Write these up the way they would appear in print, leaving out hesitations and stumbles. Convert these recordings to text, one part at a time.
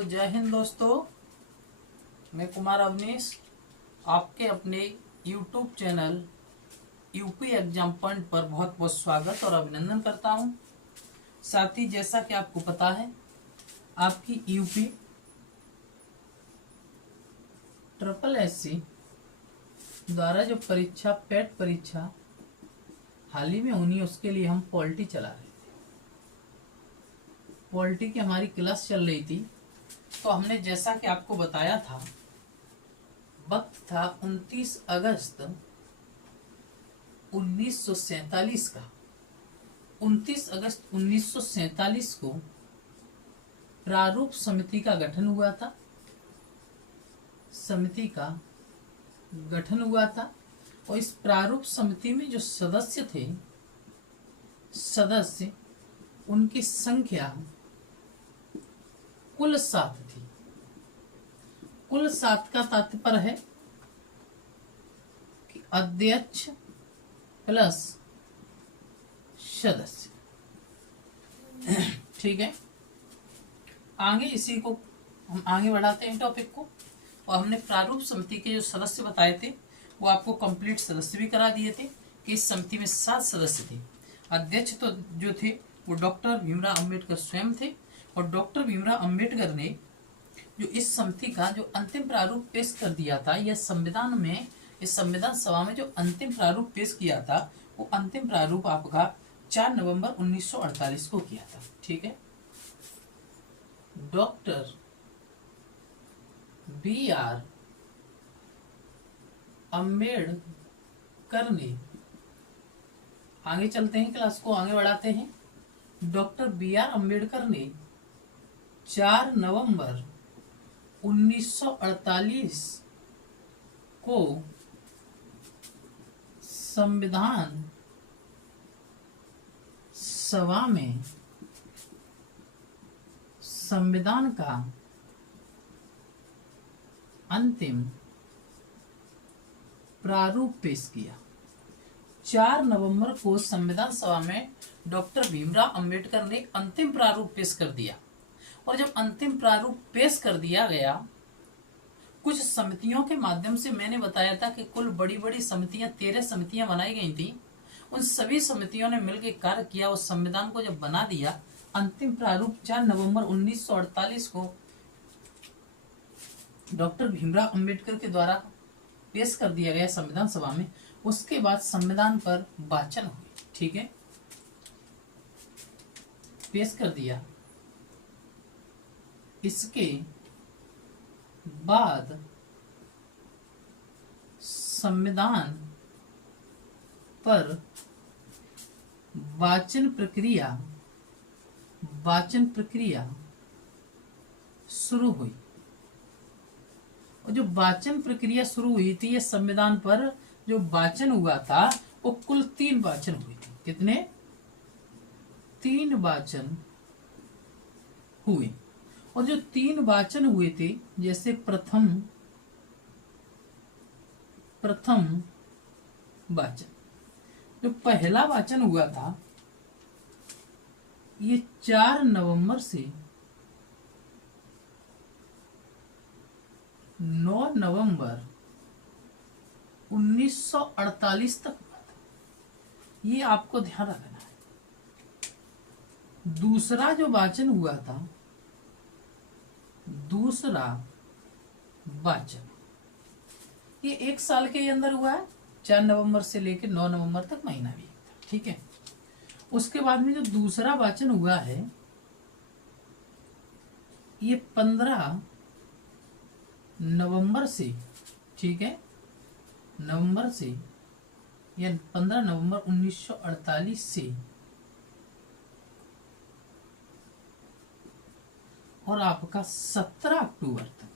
तो जय हिंद दोस्तों, मैं कुमार अवनीश आपके अपने YouTube channel UP exam point पर बहुत बहुत स्वागत और अभिनंदन करता हूं। साथ ही जैसा कि आपको पता है, आपकी यूपी SSSC द्वारा जो परीक्षा पेट परीक्षा हाल ही में होनी है, उसके लिए हम पॉलिटी चला रहे थे। पॉलिटी की हमारी क्लास चल रही थी, तो हमने जैसा कि आपको बताया था, वक्त था 29 अगस्त 1947 का। 29 अगस्त 1947 को प्रारूप समिति का गठन हुआ था। समिति का गठन हुआ था और इस प्रारूप समिति में जो सदस्य थे, उनकी संख्या कुल 7 थी। कुल 7 का तात्पर्य है कि अध्यक्ष प्लस सदस्य। ठीक है, आगे इसी को हम आगे बढ़ाते हैं टॉपिक को। और हमने प्रारूप समिति के जो सदस्य बताए थे, वो आपको कंप्लीट सदस्य भी करा दिए थे कि इस समिति में 7 सदस्य थे। अध्यक्ष तो जो थे वो डॉक्टर भीमराव अंबेडकर स्वयं थे, और डॉक्टर भीमराव अंबेडकर ने जो इस समिति का जो अंतिम प्रारूप पेश कर दिया था, यह संविधान में, इस संविधान सभा में जो अंतिम प्रारूप पेश किया था, वो अंतिम प्रारूप आपका 4 नवंबर 1948 को किया था। ठीक है, डॉक्टर BR अम्बेडकर ने, आगे चलते हैं, क्लास को आगे बढ़ाते हैं। डॉक्टर BR अम्बेडकर ने 4 नवंबर 1948 को संविधान सभा में संविधान का अंतिम प्रारूप पेश किया। 4 नवंबर को संविधान सभा में डॉक्टर भीमराव अंबेडकर ने अंतिम प्रारूप पेश कर दिया। और जब अंतिम प्रारूप पेश कर दिया गया, कुछ समितियों के माध्यम से, मैंने बताया था कि कुल बड़ी बड़ी समितियां, 13 समितियां बनाई गई थी। उन सभी समितियों ने मिलकर कार्य किया और संविधान को जब बना दिया, अंतिम प्रारूप 4 नवंबर 1948 को डॉक्टर भीमराव अंबेडकर के द्वारा पेश कर दिया गया संविधान सभा में। उसके बाद संविधान पर वाचन हुई। ठीक है, पेश कर दिया। इसके बाद संविधान पर वाचन प्रक्रिया शुरू हुई। और जो वाचन प्रक्रिया शुरू हुई थी, ये संविधान पर जो वाचन हुआ था, वो कुल 3 वाचन हुए थे। कितने? 3 वाचन हुए। और जो 3 वाचन हुए थे, जैसे प्रथम वाचन, जो पहला वाचन हुआ था, ये 4 नवंबर से 9 नवंबर 1948 तक हुआ था। ये आपको ध्यान रखना है। दूसरा जो वाचन हुआ था, दूसरा वाचन, ये 1 साल के अंदर हुआ है। 4 नवंबर से लेकर 9 नवंबर तक महीना भी था। ठीक है, उसके बाद में जो दूसरा वाचन हुआ है, ये 15 नवंबर से, ठीक है, नवंबर से, या 15 नवंबर 1948 से और आपका 17 अक्टूबर तक,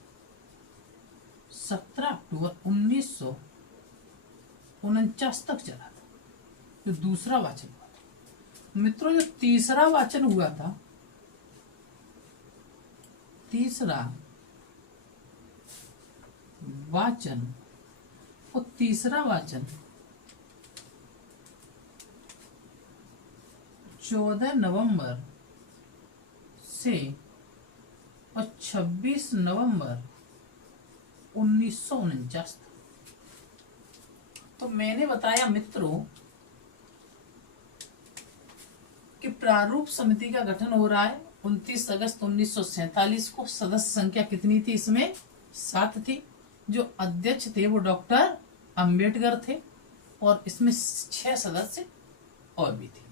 17 अक्टूबर 1949 तक चला था, जो दूसरा वाचन हुआ था। मित्रों, जो तीसरा वाचन हुआ था, तीसरा वाचन 14 नवंबर से और 26 नवंबर 1949 था। तो मैंने बताया मित्रों कि प्रारूप समिति का गठन हो रहा है 29 अगस्त 1947 को। सदस्य संख्या कितनी थी इसमें? 7 थी। जो अध्यक्ष थे वो डॉक्टर अंबेडकर थे और इसमें 6 सदस्य और भी थे।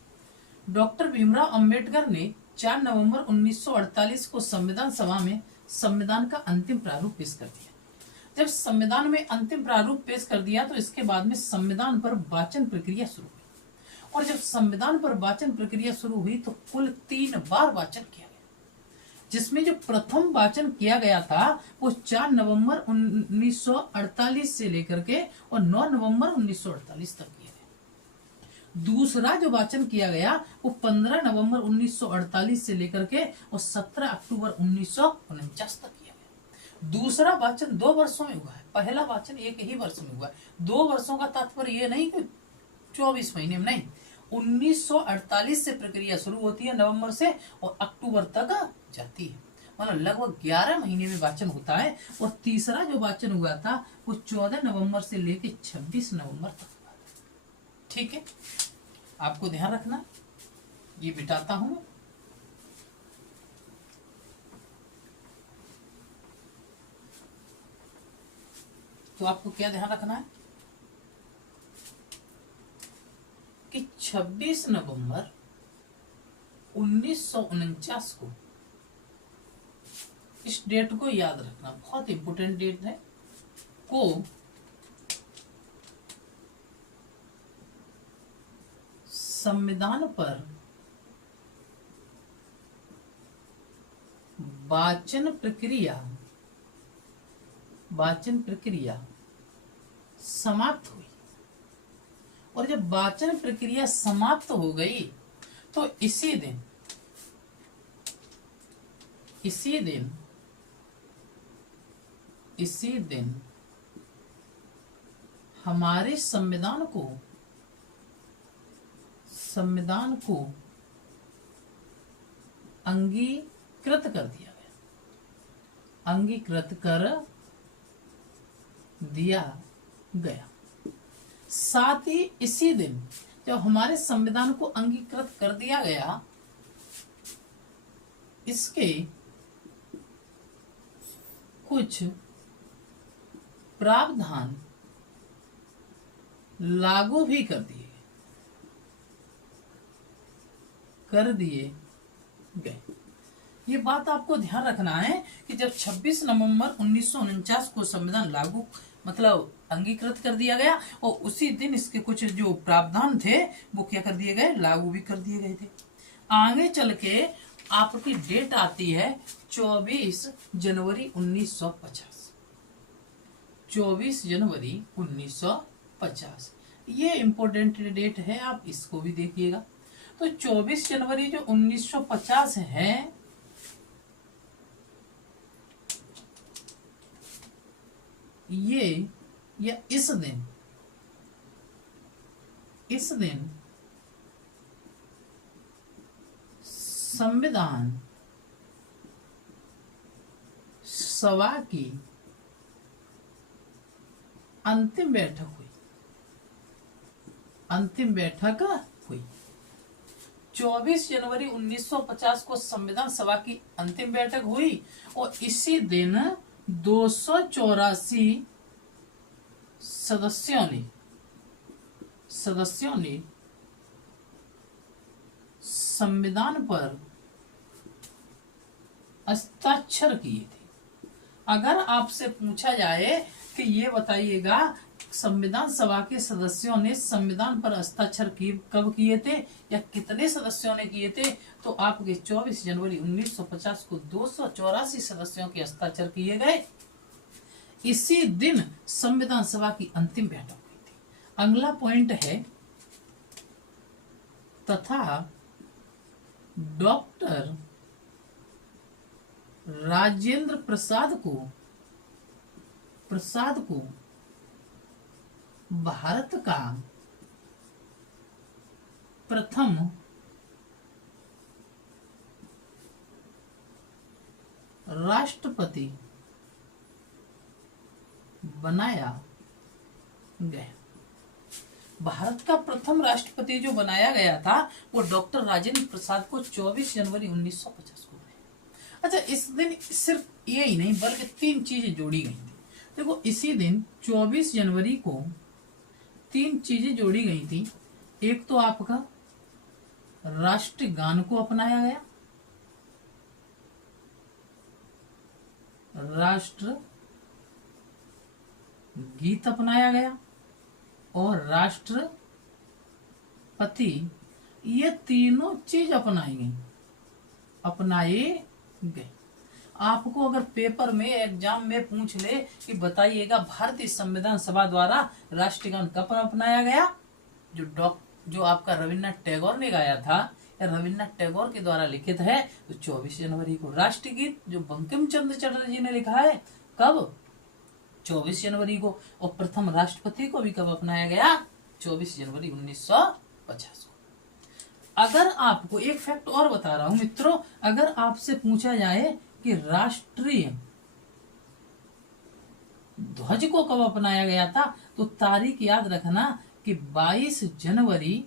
डॉक्टर भीमराव अंबेडकर ने 4 नवंबर 1948 को संविधान सभा में संविधान का अंतिम प्रारूप पेश कर दिया। जब संविधान में अंतिम प्रारूप पेश कर दिया तो इसके बाद में संविधान पर वाचन प्रक्रिया शुरू हुई और जब संविधान पर वाचन प्रक्रिया शुरू हुई तो कुल 3 बार वाचन किया गया, जिसमें जो प्रथम वाचन किया गया था वो 4 नवंबर 1948 से लेकर के और 9 नवंबर 1948 तक किया गया। दूसरा जो वाचन किया गया वो 15 नवंबर 1948 से लेकर के और 17 अक्टूबर 1949 तक किया गया। दूसरा वाचन 2 वर्षों में हुआ है, पहला वाचन 1 ही वर्ष में हुआ है। 2 वर्षों का तात्पर्य ये नहीं कि 24 महीने में नहीं, 1948 से प्रक्रिया शुरू होती है नवंबर से और अक्टूबर तक जाती है, मतलब लगभग 11 महीने में वाचन होता है। और तीसरा जो वाचन हुआ था वो 14 नवंबर से लेकर 26 नवंबर तक हुआ। ठीक है, आपको ध्यान रखना, ये बिटाता हूं। तो आपको क्या ध्यान रखना है कि 26 नवंबर 1949 को, इस डेट को याद रखना, बहुत इंपोर्टेंट डेट है, को संविधान पर वाचन प्रक्रिया समाप्त हुई। और जब वाचन प्रक्रिया समाप्त हो गई तो इसी दिन हमारे संविधान को अंगीकृत कर दिया गया, अंगीकृत कर दिया गया। साथ ही इसी दिन जब हमारे संविधान को अंगीकृत कर दिया गया, इसके कुछ प्रावधान लागू भी कर दिए गए। ये बात आपको ध्यान रखना है कि जब 26 नवंबर 1949 को संविधान लागू मतलब अंगीकृत कर दिया गया और उसी दिन इसके कुछ जो प्रावधान थे वो क्या कर दिए गए, लागू भी कर दिए गए थे। आगे चल के आपकी डेट आती है 24 जनवरी 1950। 24 जनवरी 1950 ये इंपॉर्टेंट डेट है, आप इसको भी देखिएगा। तो 24 जनवरी जो 1950 है, ये या इस दिन संविधान सभा की अंतिम बैठक हुई। 24 जनवरी 1950 को संविधान सभा की अंतिम बैठक हुई और इसी दिन 284 सदस्यों ने संविधान पर हस्ताक्षर किए थे। अगर आपसे पूछा जाए कि ये बताइएगा संविधान सभा के सदस्यों ने संविधान पर हस्ताक्षर कब किए थे या कितने सदस्यों ने किए थे, तो आपके 24 जनवरी 1950 को 284 सदस्यों के हस्ताक्षर किए गए। इसी दिन संविधान सभा की अंतिम बैठक हुई थी। अगला पॉइंट है तथा डॉक्टर राजेंद्र प्रसाद को भारत का प्रथम राष्ट्रपति बनाया गया। भारत का प्रथम राष्ट्रपति जो बनाया गया था वो डॉक्टर राजेंद्र प्रसाद को 24 जनवरी 1950 को बनाया। अच्छा, इस दिन सिर्फ ये ही नहीं बल्कि 3 चीजें जोड़ी गई थी। देखो, इसी दिन 24 जनवरी को 3 चीजें जोड़ी गई थी। एक तो आपका राष्ट्रीय गान को अपनाया गया, राष्ट्र गीत अपनाया गया और राष्ट्रपति, ये तीनों चीज अपनाए गए। आपको अगर पेपर में एग्जाम में पूछ ले कि बताइएगा भारतीय संविधान सभा द्वारा राष्ट्रीय गान कब अपनाया गया, जो आपका रविन्द्रनाथ टैगोर ने गाया था या रविन्द्रनाथ टैगोर के द्वारा लिखित है, तो 24 जनवरी को। राष्ट्रीय गीत जो बंकिम चंद्र चटर्जी ने लिखा है, कब? 24 जनवरी को। और प्रथम राष्ट्रपति को भी कब अपनाया गया? 24 जनवरी 1950 को। अगर आपको एक फैक्ट और बता रहा हूं मित्रों, अगर आपसे पूछा जाए कि राष्ट्रीय ध्वज को कब अपनाया गया था, तो तारीख याद रखना कि 22 जनवरी,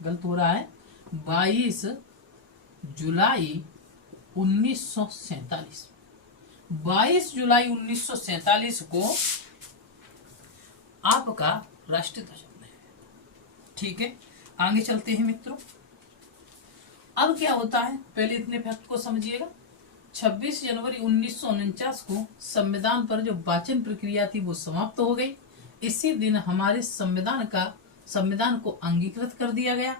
गलत हो रहा है, 22 जुलाई 1947। 22 जुलाई 1947 को आपका राष्ट्रीय ध्वज अपनाया गया। ठीक है, आगे चलते हैं मित्रों। अब क्या होता है, पहले इतने फैक्ट को समझिएगा। 26 जनवरी 1949 को संविधान पर जो वाचन प्रक्रिया थी वो समाप्त हो गई। इसी दिन हमारे संविधान को अंगीकृत कर दिया गया।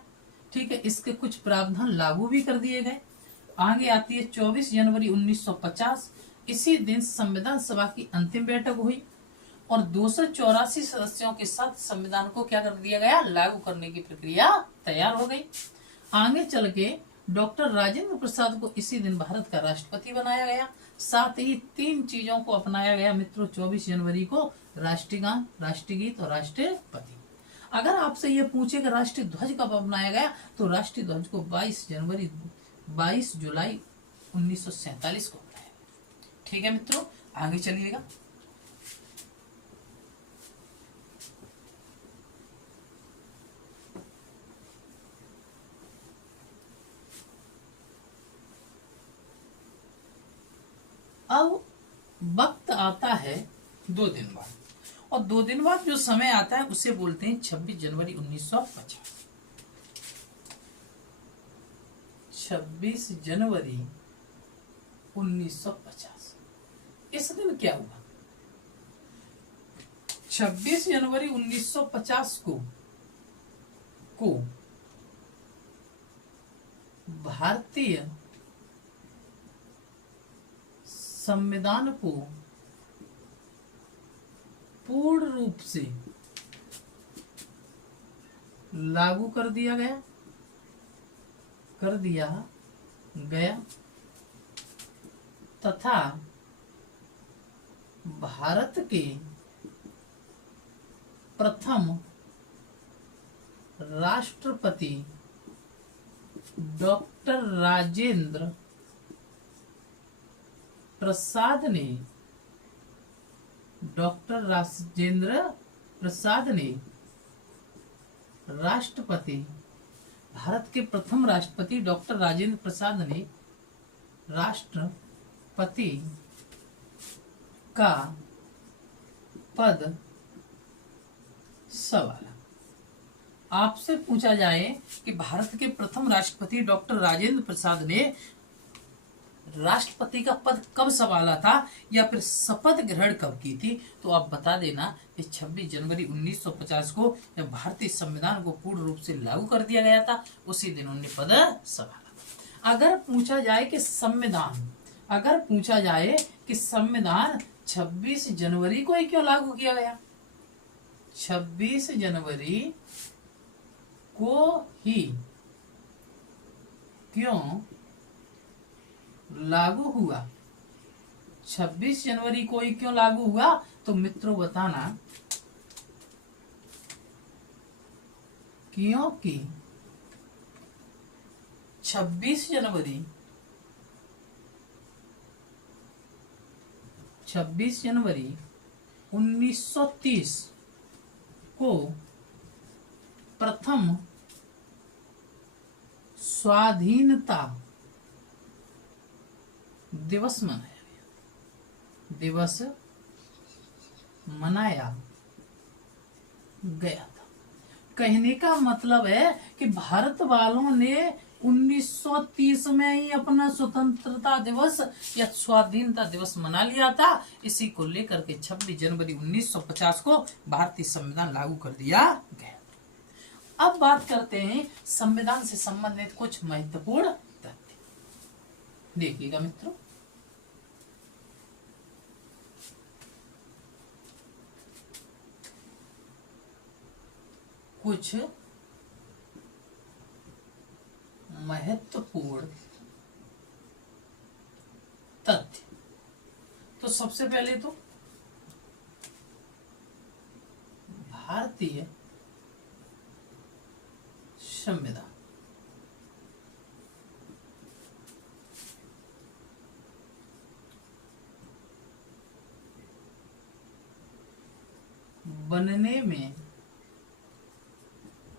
ठीक है, इसके कुछ प्रावधान लागू भी कर दिए गए। आगे आती है 24 जनवरी 1950। इसी दिन संविधान सभा की अंतिम बैठक हुई और 284 सदस्यों के साथ संविधान को क्या कर दिया गया? लागू करने की प्रक्रिया तैयार हो गई। आगे चल के डॉक्टर राजेंद्र प्रसाद को इसी दिन भारत का राष्ट्रपति बनाया गया। साथ ही 3 चीजों को अपनाया गया मित्रों 24 जनवरी को: राष्ट्रीय गान, राष्ट्रीय गीत और राष्ट्रपति। अगर आपसे ये पूछे कि राष्ट्रीय ध्वज कब अपनाया गया, तो राष्ट्रीय ध्वज को 22 जुलाई 1947 को अपनाया गया। ठीक है मित्रों, आगे चलिएगा। अब वक्त आता है 2 दिन बाद, और 2 दिन बाद जो समय आता है उसे बोलते हैं 26 जनवरी 1950। 26 जनवरी 1950। इस दिन क्या हुआ? 26 जनवरी 1950 को भारतीय संविधान को पूर्ण रूप से लागू कर दिया गया तथा भारत के प्रथम राष्ट्रपति डॉक्टर राजेंद्र प्रसाद ने भारत के प्रथम राष्ट्रपति डॉक्टर राजेंद्र प्रसाद ने राष्ट्रपति का पद संभाला। आपसे पूछा जाए कि भारत के प्रथम राष्ट्रपति डॉक्टर राजेंद्र प्रसाद ने राष्ट्रपति का पद कब संभाला था या फिर शपथ ग्रहण कब की थी, तो आप बता देना कि 26 जनवरी 1950 को जब भारतीय संविधान को पूर्ण रूप से लागू कर दिया गया था, उसी दिन उन्होंने पद संभाला। अगर पूछा जाए कि संविधान 26 जनवरी को ही क्यों लागू किया गया, 26 जनवरी को ही क्यों लागू हुआ, 26 जनवरी को ही क्यों लागू हुआ, तो मित्रों बताना, क्योंकि 26 जनवरी 26 जनवरी 1930 को प्रथम स्वाधीनता दिवस मनाया गया था। कहने का मतलब है कि भारत वालों ने 1930 में ही अपना स्वतंत्रता दिवस या स्वाधीनता दिवस मना लिया था। इसी को लेकर के 26 जनवरी 1950 को भारतीय संविधान लागू कर दिया गया। अब बात करते हैं संविधान से संबंधित कुछ महत्वपूर्ण तथ्य। देखिएगा मित्रों, कुछ महत्वपूर्ण तथ्य। तो सबसे पहले तो भारतीय संविधान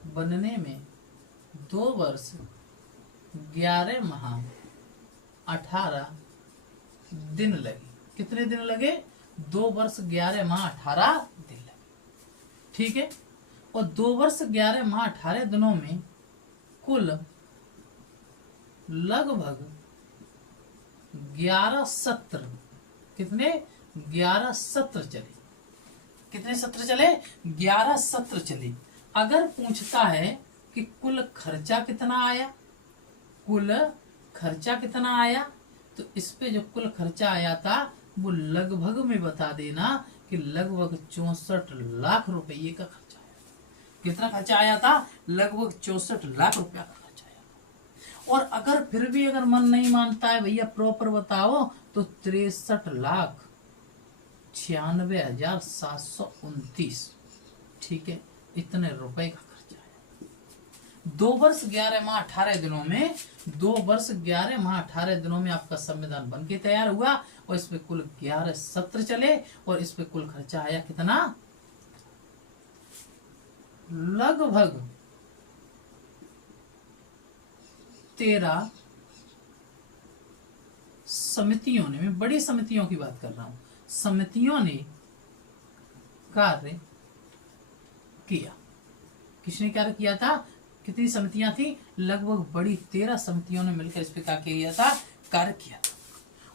बनने में 2 वर्ष 11 माह 18 दिन लगे। कितने दिन लगे? 2 वर्ष 11 माह 18 दिन लगे। ठीक है। और 2 वर्ष 11 माह 18 दिनों में कुल लगभग 11 सत्र, कितने? 11 सत्र चले। कितने सत्र चले? 11 सत्र चले। अगर पूछता है कि कुल खर्चा कितना आया, कुल खर्चा कितना आया, तो इस पे जो कुल खर्चा आया था वो लगभग में बता देना कि लगभग 64 लाख रुपये का खर्चा आया। कितना खर्चा आया था? लगभग 64 लाख रुपया का खर्चा आया था। और अगर फिर भी अगर मन नहीं मानता है भैया प्रॉपर बताओ, तो 63,96,729, ठीक है, इतने रुपए का खर्चा आया। 2 वर्ष 11 माह 18 दिनों में 2 वर्ष 11 माह 18 दिनों में आपका संविधान बनके तैयार हुआ। और इस पे कुल 11 सत्र चले। और इस पे कुल खर्चा आया कितना? लगभग 13 समितियों ने, मैं बड़ी समितियों की बात कर रहा हूं, समितियों ने कार्य किया। किसने कार्य किया था? कितनी समितियां थी? लगभग बड़ी 13 समितियों ने मिलकर इस पे क्या किया था? कार्य किया था।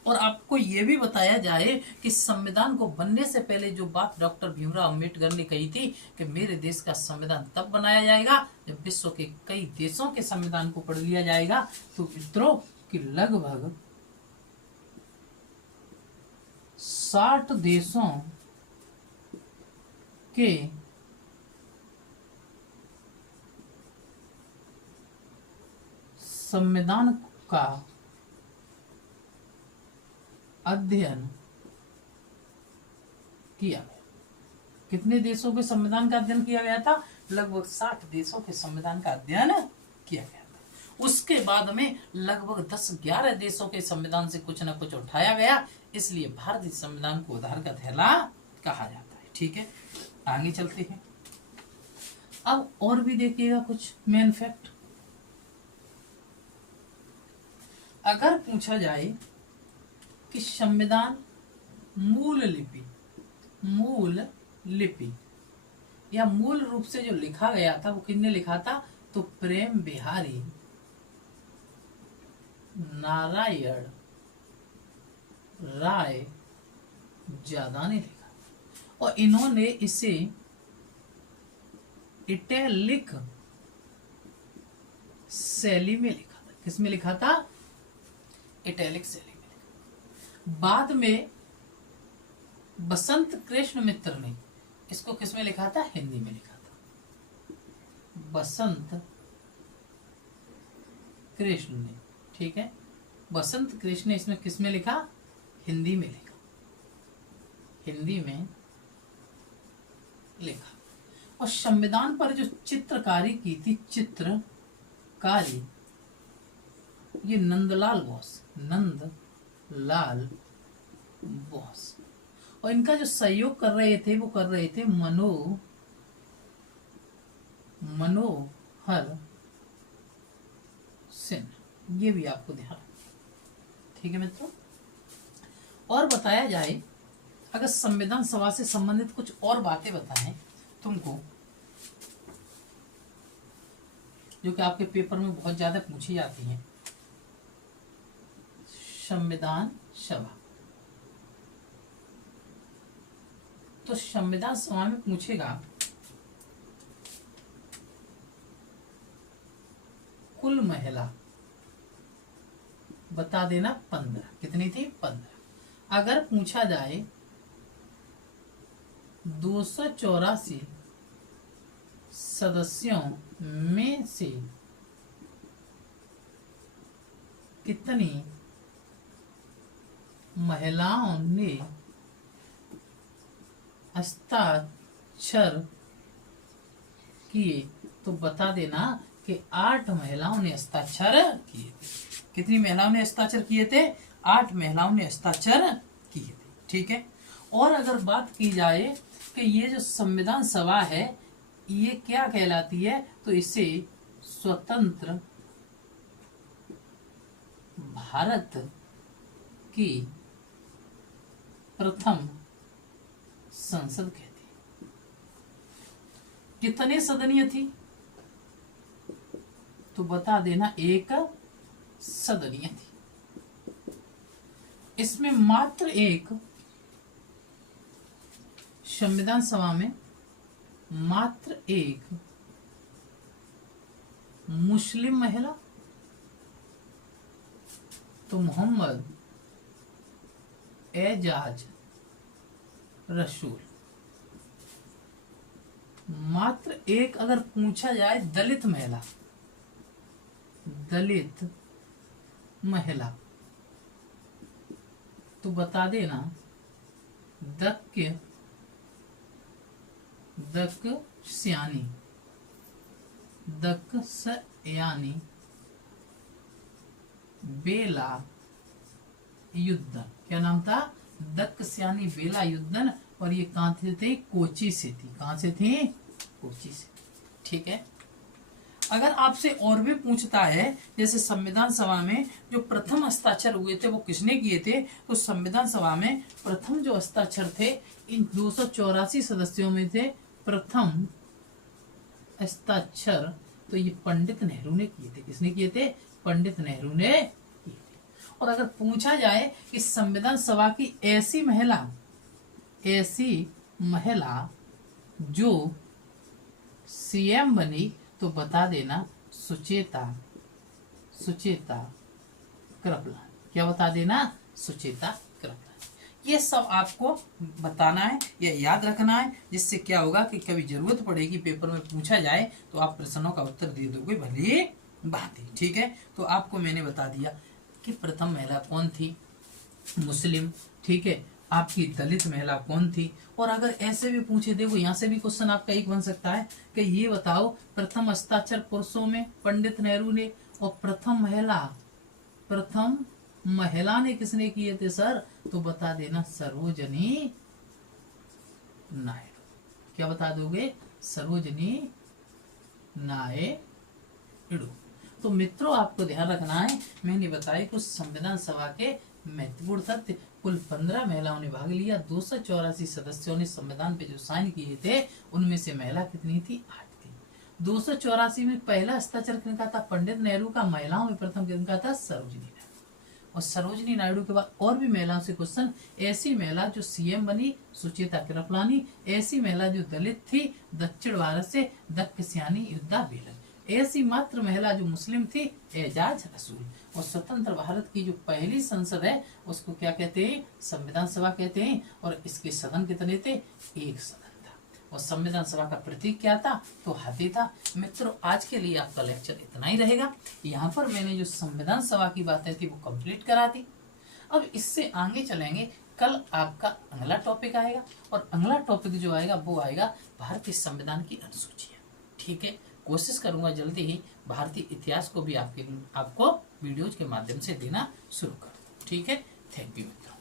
और आपको ये भी बताया जाए कि संविधान को बनने से पहले जो बात डॉक्टर भीमराव अम्बेडकर ने कही थी कि मेरे देश का संविधान तब बनाया जाएगा जब विश्व के कई देशों के संविधान को पढ़ लिया जाएगा। तो मित्रों कि लगभग 60 देशों के संविधान का अध्ययन किया गया। कितने देशों के संविधान का अध्ययन किया गया था? लगभग 60 देशों के संविधान का अध्ययन किया गया था। उसके बाद में लगभग 10-11 देशों के संविधान से कुछ न कुछ उठाया गया। इसलिए भारतीय संविधान को उधार का थैला कहा जाता है। ठीक है, आगे चलते हैं। अब और भी देखिएगा कुछ मेन फैक्ट। अगर पूछा जाए कि संविधान मूल लिपि या मूल रूप से जो लिखा गया था वो किसने लिखा था? तो प्रेम बिहारी नारायण राय ज्यादा ने लिखा। और इन्होंने इसे इटैलिक शैली में लिखा था। किसमें लिखा था? इटैलिक शैली में लिखा। बाद में बसंत कृष्ण मित्र ने इसको किसमें लिखा था? हिंदी में लिखा था। बसंत कृष्ण ने, ठीक है, बसंत कृष्ण ने इसमें किसमें लिखा? हिंदी में लिखा। हिंदी में लिखा। और संविधान पर जो चित्रकारी की थी, चित्रकारी, ये नंदलाल बोस और इनका जो सहयोग कर रहे थे वो कर रहे थे मनोहर सेन। ये भी आपको ध्यान रखना। ठीक है मित्रों। और बताया जाए, अगर संविधान सभा से संबंधित कुछ और बातें बताएं तुमको, जो कि आपके पेपर में बहुत ज्यादा पूछी जाती हैं। संविधान सभा, तो संविधान सभा में पूछेगा कुल महिला, बता देना 15। कितनी थी? 15। अगर पूछा जाए 284 सदस्यों में से कितनी महिलाओं ने हस्ताक्षर किए, तो बता देना कि 8 महिलाओं ने हस्ताक्षर किए थे। कितनी महिलाओं ने हस्ताक्षर किए थे? 8 महिलाओं ने हस्ताक्षर किए थे। ठीक है। और अगर बात की जाए कि ये जो संविधान सभा है ये क्या कहलाती है, तो इसे स्वतंत्र भारत की प्रथम संसद कहती है। कितने सदनीय थी? तो बता देना 1 सदनीय थी। इसमें मात्र एक संविधान सभा में मात्र एक मुस्लिम महिला, तो मोहम्मद एजाज रसूल। मात्र एक अगर पूछा जाए दलित महिला, तो बता देना दक्षयानी बेला युद्धन। क्या नाम था? दक्षयानी बेला युद्धन। और ये कहां थे? कोची से थी। कहां से थी? कोची से। ठीक है। अगर आपसे और भी पूछता है, जैसे संविधान सभा में जो प्रथम हस्ताक्षर हुए थे वो किसने किए थे, तो संविधान सभा में प्रथम जो हस्ताक्षर थे इन 284 सदस्यों में थे प्रथम हस्ताक्षर, तो ये पंडित नेहरू ने किए थे। किसने किए थे? पंडित नेहरू ने किए थे। और अगर पूछा जाए कि संविधान सभा की ऐसी महिला जो सीएम बनी, तो बता देना सुचेता कृपलानी। क्या बता देना? सुचेता कृपलानी। ये सब आपको बताना है या याद रखना है, जिससे क्या होगा कि कभी जरूरत पड़ेगी पेपर में पूछा जाए तो आप प्रश्नों का उत्तर दे दोगे भली बात है। ठीक है। तो आपको मैंने बता दिया कि प्रथम महिला कौन थी, मुस्लिम। ठीक है। आपकी दलित महिला कौन थी। और अगर ऐसे भी पूछे, देखो यहाँ से भी क्वेश्चन आपका एक बन सकता है कि ये बताओ प्रथम हस्ताक्षर पुरुषों में पंडित नेहरू ने, और प्रथम महिला ने किसने किए थे सर, तो बता देना सरोजनी नायडू। क्या बता दोगे? सरोजनी नायडू। तो मित्रों आपको ध्यान रखना है, मैंने बताया कुछ संविधान सभा के महत्वपूर्ण तथ्य। कुल 15 महिलाओं ने भाग लिया, 284 सदस्यों ने संविधान पे जो साइन किए थे उनमें से महिला कितनी थी? 8 थी। 284 में पहला हस्ताक्षर किनका था? पंडित नेहरू का। महिलाओं में प्रथम किनका था? सरोजिनी नायडू। और सरोजिनी नायडू के बाद और भी महिलाओं से क्वेश्चन, ऐसी महिला जो सीएम बनी सुचेता कृपलानी, ऐसी महिला जो दलित थी दक्षिण भारत से दक्षयानी युद्धा बेलन, ऐसी मात्र महिला जो मुस्लिम थी एजाज रसूल। और स्वतंत्र भारत की जो पहली संसद है उसको क्या कहते हैं? संविधान सभा कहते हैं। और इसके सदन कितने थे? 1 सदन था। और संविधान सभा का प्रतीक क्या था? तो हाथी था। मित्रों आज के लिए आपका लेक्चर इतना ही रहेगा। यहाँ पर मैंने जो संविधान सभा की बातें थी वो कंप्लीट करा दी। अब इससे आगे चलेंगे, कल आपका अगला टॉपिक आएगा, और अगला टॉपिक जो आएगा वो आएगा भारतीय संविधान की अनुसूचियां। ठीक है। कोशिश करूंगा जल्दी ही भारतीय इतिहास को भी आपको वीडियोज के माध्यम से देना शुरू कर दूं। ठीक है। थैंक यू मित्रों।